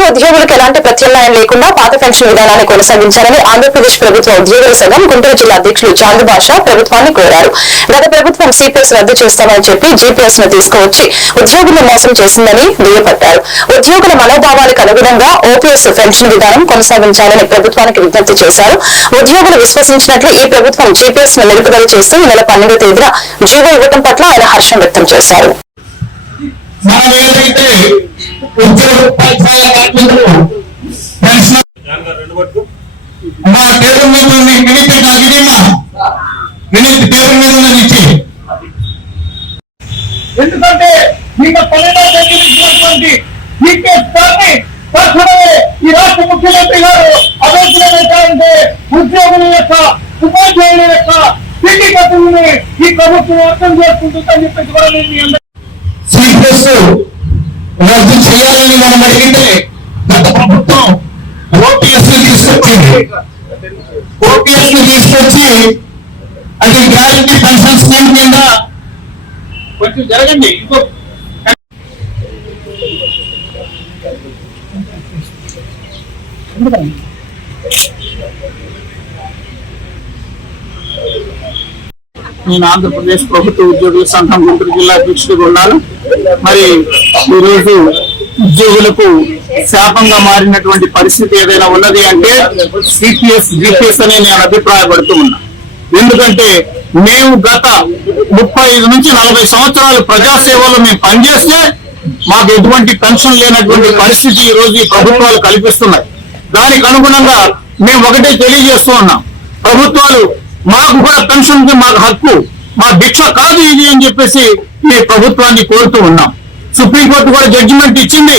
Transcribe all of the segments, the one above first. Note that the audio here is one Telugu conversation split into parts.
ప్రభుత్వ ఉద్యోగులకు ఎలాంటి ప్రత్యామ్నాయం లేకుండా పాత పెన్షన్ విధానాన్ని కొనసాగించాలని ఆంధ్రప్రదేశ్ ప్రభుత్వ ఉద్యోగుల సంఘం గుంటూరు జిల్లా అధ్యక్షులు చాందు బాషా ప్రభుత్వాన్ని కోరారు. గత ప్రభుత్వం సిపిఎస్ రద్దు చేస్తామని చెప్పి జీపీఎస్ను తీసుకువచ్చి ఉద్యోగులను మోసం చేసిందని దుయ్యపట్టారు ఉద్యోగుల మనోభావాలకు అనుగుణంగా ఓపీఎస్ పెన్షన్ విధానం కొనసాగించాలని ప్రభుత్వానికి విజ్ఞప్తి చేశారు. ఉద్యోగులు విశ్వసించినట్లు ఈ ప్రభుత్వం జీపీఎస్ను నిలుపుదల చేస్తూ ఈ నెల పన్నెండో తేదీన జీవో ఇవ్వటం పట్ల ఆయన హర్షం వ్యక్తం చేశారు. మనం ఏదైతే మా టేబుల్ మీద ఉంది వినీతి అగిరిమా వినీతి టేబుల్ మీద ఉన్నది ఇచ్చి ఎందుకంటే మీకు పన్నెండవ తేదీ ఇచ్చినటువంటి ఈపీఎస్ తక్షణమే ఈ రాష్ట్ర ముఖ్యమంత్రి గారు అభివృద్ధి ఉద్యోగుల యొక్క ఉపాధ్యాయుల యొక్క పిండి కథల్ని ఈ ప్రభుత్వం అర్థం చేసుకుంటుందని చెప్పేసి కూడా నేను రద్దు చేయాలని మనం అడిగితే గత ప్రభుత్వం ఓపీఎస్ తీసుకొచ్చింది. ఓపీఎస్ తీసుకొచ్చి అది గ్యారంటీ పెన్షన్ స్కీమ్ కింద కొంచెం జరగండి ఇంకో నేను ఆంధ్రప్రదేశ్ ప్రభుత్వ ఉద్యోగుల సంఘం గుంటూరు జిల్లా అధ్యక్షుడిగా ఉన్నాను. మరి ఈరోజు ఉద్యోగులకు శాపంగా మారినటువంటి పరిస్థితి ఏదైనా ఉన్నది అంటే సిపిఎస్ జిపిఎస్ అని నేను అభిప్రాయపడుతూ ఉన్నా. ఎందుకంటే మేము గత ముప్పై ఐదు నుంచి నలభై సంవత్సరాలు ప్రజాసేవలో మేము పనిచేస్తే మాకు ఎటువంటి పెన్షన్ లేనటువంటి పరిస్థితి ఈ రోజు ఈ ప్రభుత్వాలు కల్పిస్తున్నాయి. దానికి అనుగుణంగా మేము ఒకటే తెలియజేస్తూ ఉన్నాం. ప్రభుత్వాలు మాకు కూడా పెన్షన్ మాకు హక్కు మా భిక్ష కాదు ఇది అని చెప్పేసి ఈ ప్రభుత్వాన్ని కోరుతూ ఉన్నాం. సుప్రీంకోర్టు కూడా జడ్జిమెంట్ ఇచ్చింది.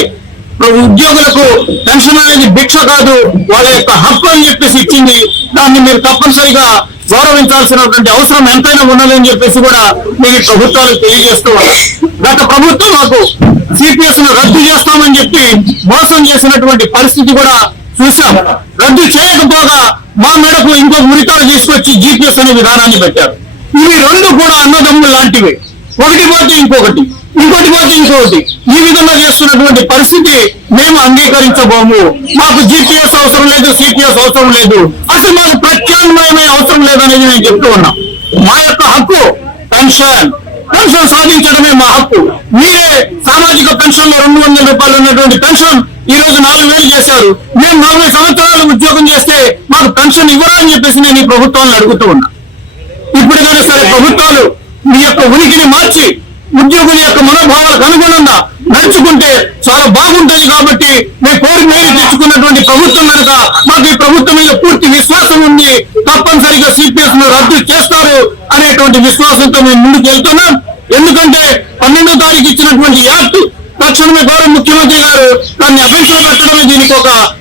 ఉద్యోగులకు పెన్షన్ అనేది భిక్ష కాదు వాళ్ళ యొక్క హక్కు అని చెప్పేసి ఇచ్చింది. దాన్ని మీరు తప్పనిసరిగా గౌరవించాల్సినటువంటి అవసరం ఎంతైనా ఉన్నదని చెప్పేసి కూడా మీరు ప్రభుత్వాలు తెలియజేస్తూ గత ప్రభుత్వం మాకు సిపిఎస్ను రద్దు చేస్తామని చెప్పి మోసం చేసినటువంటి పరిస్థితి కూడా చూసాం రద్దు చేయకపోగా మా మేడకు ఇంకో మురితాలు తీసుకొచ్చి జీపీఎస్ అనే విధానాన్ని పెట్టారు. ఇవి రెండు కూడా అన్నదమ్ములు లాంటివి. ఒకటి పోతే ఇంకొకటి ఇంకోటి పోతే ఇంకొకటి. ఈ విధంగా చేస్తున్నటువంటి పరిస్థితి మేము అంగీకరించబోము. మాకు జిపిఎస్ అవసరం లేదు సిపిఎస్ అవసరం లేదు. అసలు మాకు ప్రత్యామ్నాయమే అవసరం లేదనేది నేను చెప్తూ ఉన్నా. మా యొక్క హక్కు పెన్షన్. పెన్షన్ సాధించడమే మా హక్కు. మీరే సామాజిక పెన్షన్లో రెండు వందల రూపాయలు ఉన్నటువంటి పెన్షన్ ఈ రోజు నాలుగు వేలు చేశారు. మేము నలభై సంవత్సరాలు ఉద్యోగం చేస్తే మాకు పెన్షన్ ఇవ్వరా అని చెప్పేసి నేను ఈ ప్రభుత్వాన్ని అడుగుతూ ఉన్నా. ఇప్పటికైనా సరే ప్రభుత్వాలు మీ యొక్క ఉనికిని మార్చి ఉద్యోగుల యొక్క మనోభావాలకు అనుగుణంగా నడుచుకుంటే చాలా బాగుంటుంది కాబట్టి మేము కోరి మేలు తెచ్చుకున్నటువంటి ప్రభుత్వం కనుక మాకు ఈ ప్రభుత్వం మీద పూర్తి విశ్వాసం ఉంది తప్పనిసరిగా సిపిఎస్ను రద్దు చేస్తారు అనేటువంటి విశ్వాసంతో మేము ముందుకు వెళ్తున్నాం. ఎందుకంటే పన్నెండో తారీఖు ఇచ్చినటువంటి యాక్ట్ తక్షణమే గౌరవ ముఖ్యమంత్రి గారు దాన్ని అభ్యంతరం పెట్టడమే దీనికి ఒక